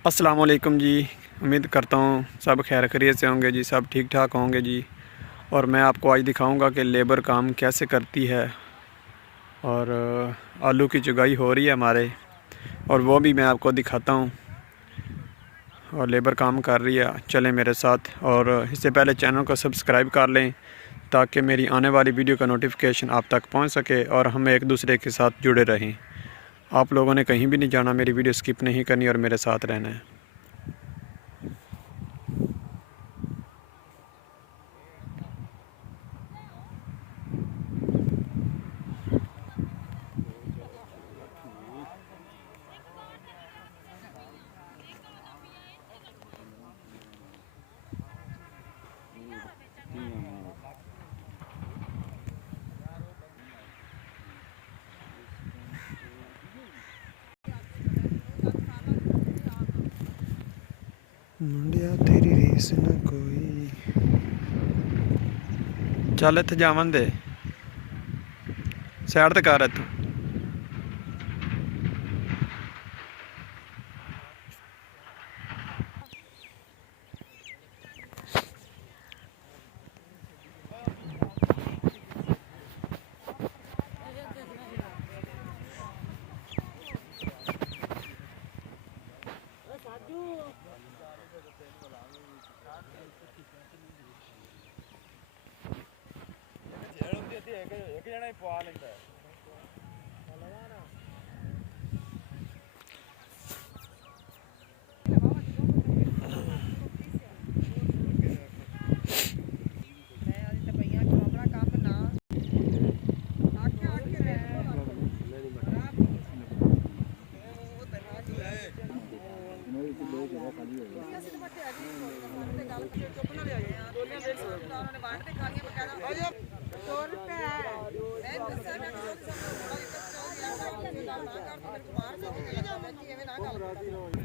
अस्सलाम वालेकुम जी। उम्मीद करता हूँ सब खैर खैरियत से होंगे जी, सब ठीक ठाक होंगे जी। और मैं आपको आज दिखाऊंगा कि लेबर काम कैसे करती है। और आलू की चुगाई हो रही है हमारे, और वो भी मैं आपको दिखाता हूँ। और लेबर काम कर रही है, चलें मेरे साथ। और इससे पहले चैनल को सब्सक्राइब कर लें ताकि मेरी आने वाली वीडियो का नोटिफिकेशन आप तक पहुँच सके और हम एक दूसरे के साथ जुड़े रहें। आप लोगों ने कहीं भी नहीं जाना, मेरी वीडियो स्किप नहीं करनी और मेरे साथ रहना है। मुंडिया तेरी रीस न कोई, चल इत्थे जावन दे, सैड ते कर इत्थों। एक जना ही पवा लेता है। मार